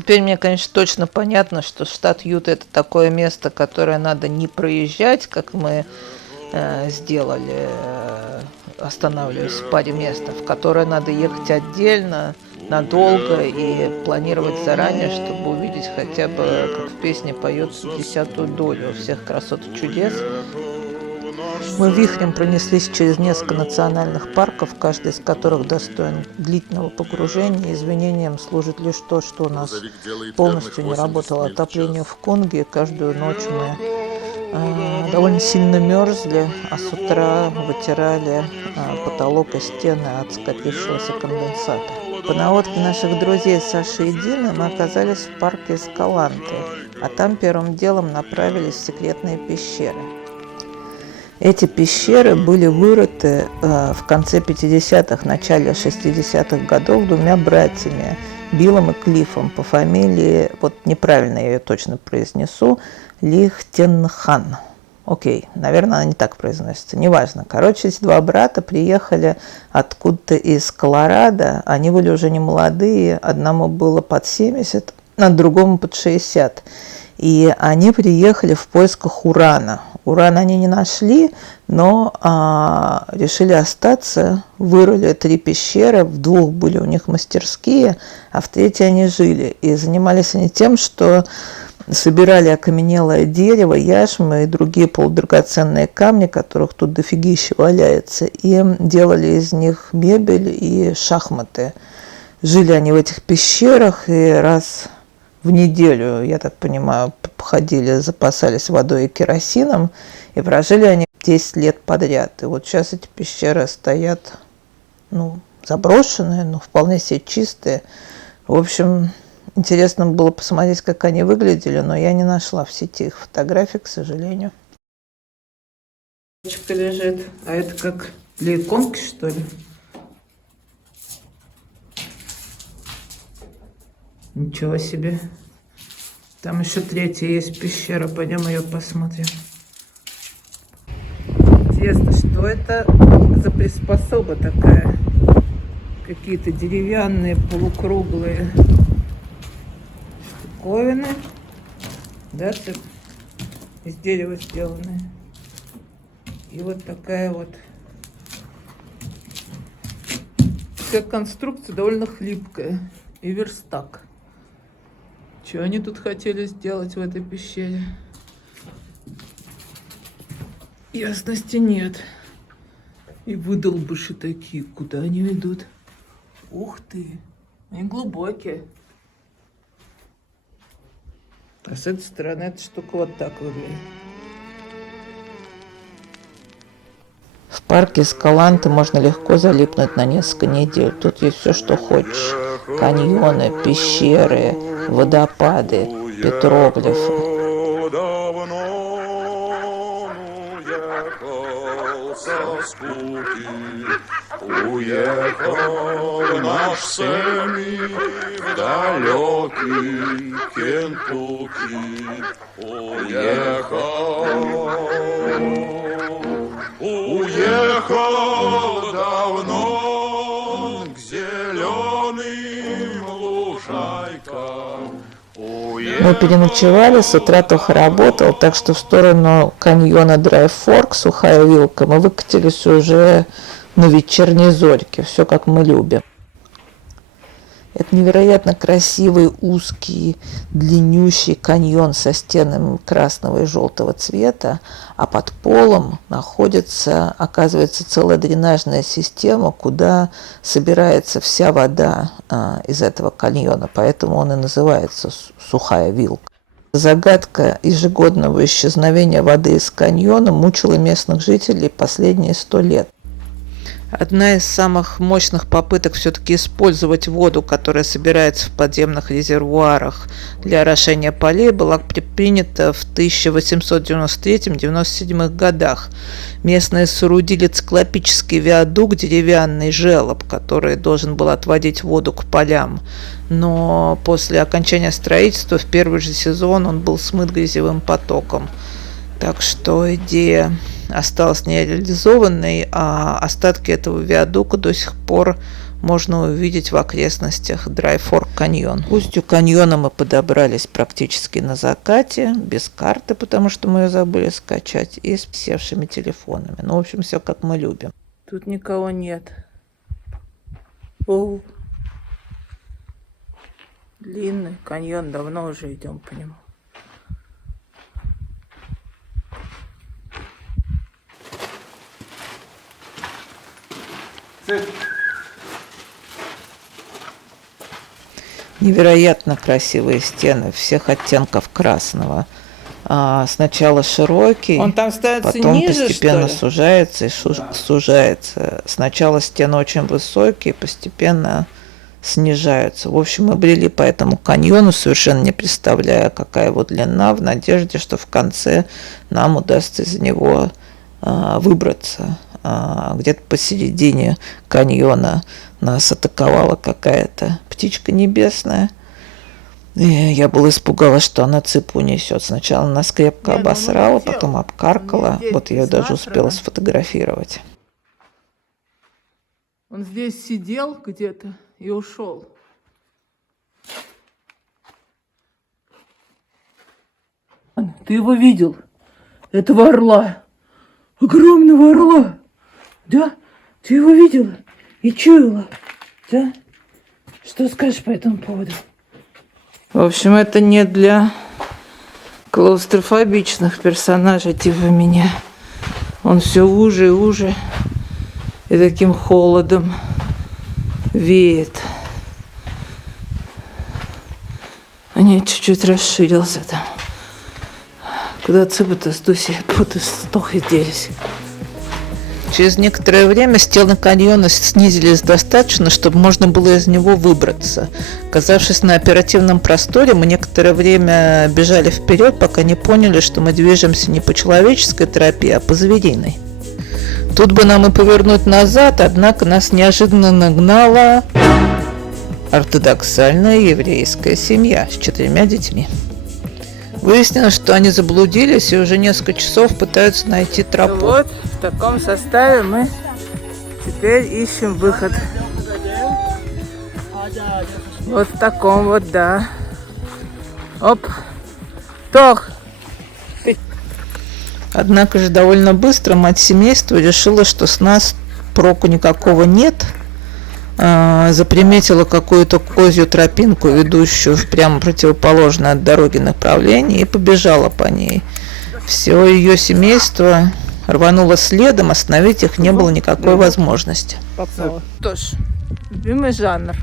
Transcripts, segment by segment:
Теперь мне, конечно, точно понятно, что штат Юта — это такое место, которое надо не проезжать, как мы сделали, останавливаясь в паре мест, в которое надо ехать отдельно, надолго и планировать заранее, чтобы увидеть хотя бы, как в песне поется, 10-ю долю всех красот и чудес. Мы вихрем пронеслись через несколько национальных парков, каждый из которых достоин длительного погружения. Извинением служит лишь то, что у нас полностью не работало отопление в Конге. Каждую ночь мы довольно сильно мерзли, а с утра вытирали потолок и стены от скопившегося конденсата. По наводке наших друзей Саши и Дины мы оказались в парке Эскаланте, а там первым делом направились в секретные пещеры. Эти пещеры были вырыты в конце 50-х, начале 60-х годов двумя братьями, Биллом и Клиффом, по фамилии, вот неправильно я ее точно произнесу, Лихтенхан. Окей, наверное, она не так произносится, неважно. Короче, эти два брата приехали откуда-то из Колорадо, они были уже не молодые, одному было под 70, а другому под 60. И они приехали в поисках урана. Уран они не нашли, но решили остаться, вырыли 3 пещеры, в 2 были у них мастерские, а в 3 они жили. И занимались они тем, что собирали окаменелое дерево, яшмы и другие полудрагоценные камни, которых тут дофигища валяется, и делали из них мебель и шахматы. Жили они в этих пещерах, и раз в неделю, я так понимаю, ходили, запасались водой и керосином, и прожили они 10 лет подряд. И вот сейчас эти пещеры стоят, заброшенные, но вполне себе чистые. В общем, интересно было посмотреть, как они выглядели, но я не нашла в сети их фотографий, к сожалению. Ручка лежит. А это как для иконки, что ли? Ничего себе. Там еще 3-я есть пещера. Пойдем ее посмотрим. Интересно, что это за приспособа такая? Какие-то деревянные полукруглые штуковины. Да, из дерева сделанные. И вот такая вот. Вся конструкция довольно хлипкая. И верстак. Что они тут хотели сделать в этой пещере? Ясности нет. И выдолбыши такие. Куда они ведут? Ух ты! Они глубокие. А с этой стороны эта штука вот так выглядит. В парке Эскаланте можно легко залипнуть на несколько недель. Тут есть все, что хочешь. Каньоны, пещеры, водопады, петроглифы. Уехал наш Сэмми в далекий Кентукки. Уехал давно к зеленым лужайкам. Мы переночевали, с утра Тоха работал, так что в сторону каньона Драй-Форк, Сухая Вилка, мы выкатились уже на вечерней зорьке, все как мы любим. Это невероятно красивый, узкий, длиннющий каньон со стенами красного и желтого цвета, а под полом находится, оказывается, целая дренажная система, куда собирается вся вода из этого каньона, поэтому он и называется Сухая Вилка. Загадка ежегодного исчезновения воды из каньона мучила местных жителей последние 100 лет. Одна из самых мощных попыток все-таки использовать воду, которая собирается в подземных резервуарах для орошения полей, была предпринята в 1893-97 годах. Местные соорудили циклопический виадук, деревянный желоб, который должен был отводить воду к полям. Но после окончания строительства в первый же сезон он был смыт грязевым потоком. Так что идея осталась нереализованной, а остатки этого виадука до сих пор можно увидеть в окрестностях Драй-Форк каньон. К устью каньона мы подобрались практически на закате, без карты, потому что мы ее забыли скачать, и с севшими телефонами. Ну, в общем, все как мы любим. Тут никого нет. О, длинный каньон, давно уже идем по нему. Невероятно красивые стены всех оттенков красного. Сначала широкий, Он там ставится потом ниже, постепенно что ли? сужается и сужается. Сначала стены очень высокие, постепенно снижаются. В общем, мы брели по этому каньону, совершенно не представляя, какая его длина, в надежде, что в конце нам удастся из него выбраться. Где-то посередине каньона нас атаковала какая-то птичка небесная. И я была испугалась, что она цепь унесет. Сначала нас крепко обосрала, потом обкаркала. Вот я ее даже успела сфотографировать. Он здесь сидел где-то и ушел. Ты его видел? Этого орла. Огромного орла. Да? Ты его видела? И чуяла? Да? Что скажешь по этому поводу? В общем, это не для клаустрофобичных персонажей типа меня. Он все уже и уже. И таким холодом веет. А не, чуть-чуть расширился там. Куда цыпы-то с Дусей стохи делись. Через некоторое время стены каньона снизились достаточно, чтобы можно было из него выбраться. Оказавшись на оперативном просторе, мы некоторое время бежали вперед, пока не поняли, что мы движемся не по человеческой тропе, а по звериной. Тут бы нам и повернуть назад, однако нас неожиданно нагнала ортодоксальная еврейская семья с 4 детьми. Выяснилось, что они заблудились и уже несколько часов пытаются найти тропу. Вот в таком составе мы теперь ищем выход. Вот в таком вот, да. Оп. Тох. Однако же довольно быстро мать семейства решила, что с нас проку никакого нет. Заприметила какую-то козью тропинку, ведущую в прямо противоположное от дороги направление, и побежала по ней. Все ее семейство рвануло следом, остановить их не было никакой возможности. Попало. Что ж, любимый жанр.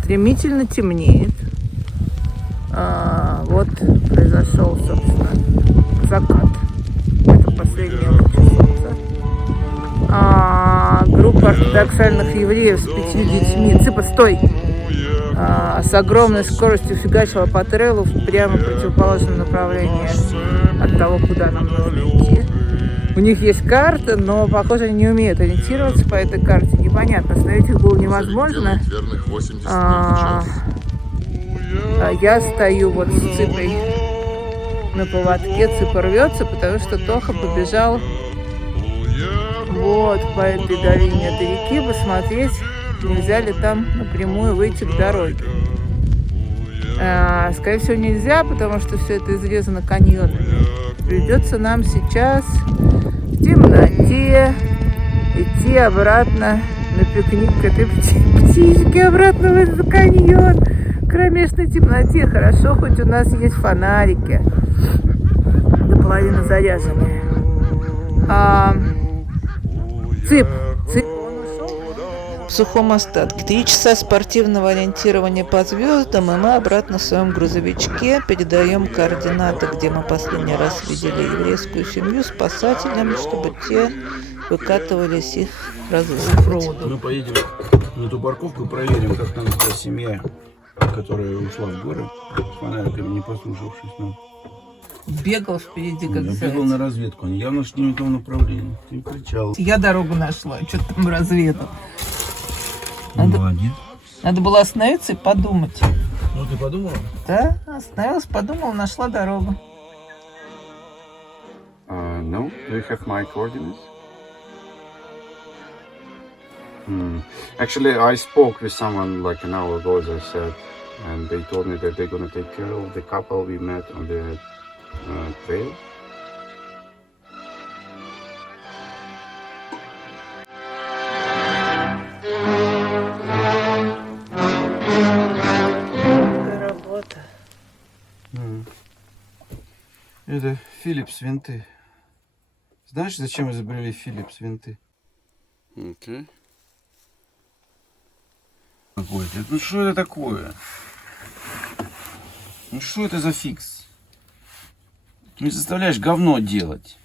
Стремительно темнеет. Вот произошел, собственно, закат. Это последнее лучи солнца. Группа ортодоксальных евреев с 5 детьми. Цыпа, стой! С огромной скоростью фигачила по трейлу в прямо противоположном направлении от того, куда нам нужно идти. У них есть карта, но, похоже, они не умеют ориентироваться по этой карте. Непонятно, остановить их было невозможно. Я стою вот с Цыпой на поводке. Цыпа рвется, потому что Тоха побежал вот по этой долине этой реки посмотреть, нельзя ли там напрямую выйти к дороге. Скорее всего, нельзя, потому что все это изрезано каньонами. Придется нам сейчас в темноте идти обратно на пикник к этой птичке, обратно в этот каньон. В кромешной темноте. Хорошо, хоть у нас есть фонарики, до половины заряженные. Цып. В сухом остатке. 3 часа спортивного ориентирования по звездам, и мы обратно в своем грузовичке передаем координаты, где мы последний раз видели еврейскую семью, спасателям, чтобы те выкатывались их разыскивать. Мы поедем на ту парковку, проверим, как там та семья, которая ушла в горы с фонариками, не послушавшись нам. Бегал впереди, как Я заяц. бегал на разведку, они явно шли не в том направлении. Ты кричал. Я дорогу нашла, что-то там разведал. Молодец. Надо было остановиться и подумать. Ну, ты подумала? Да, остановилась, подумала, нашла дорогу. No, do you have my coordinates? Actually, I spoke with someone like an hour ago, as I said, and they told me that they're gonna take care of the couple we met on the trail. Работа. Это Philips винты. Знаешь, зачем изобрели Philips винты? Окей. Какой-то. Ну что это такое? Ну что это за фикс? Не заставляешь говно делать.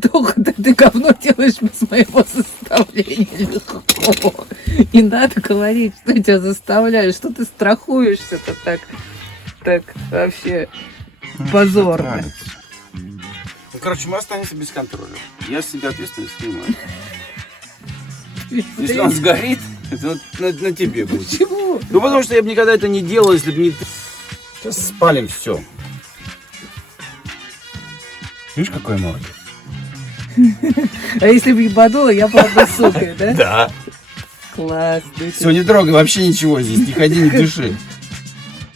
Только ты говно делаешь без моего заставления легко. Не надо говорить, что я тебя заставляю, что ты страхуешься-то так вообще позорно. Нравится. Ну, короче, мы останемся без контроля. Я с себя ответственность снимаю. Если он сгорит, это на тебе будет. Почему? Ну потому что я бы никогда это не делал, если бы не ты. Сейчас спалим все. Видишь, какой молодец? А если бы ебанула, я была бы сукой, да? Да. Класс. Все, не трогай вообще ничего здесь, не ходи, не дыши.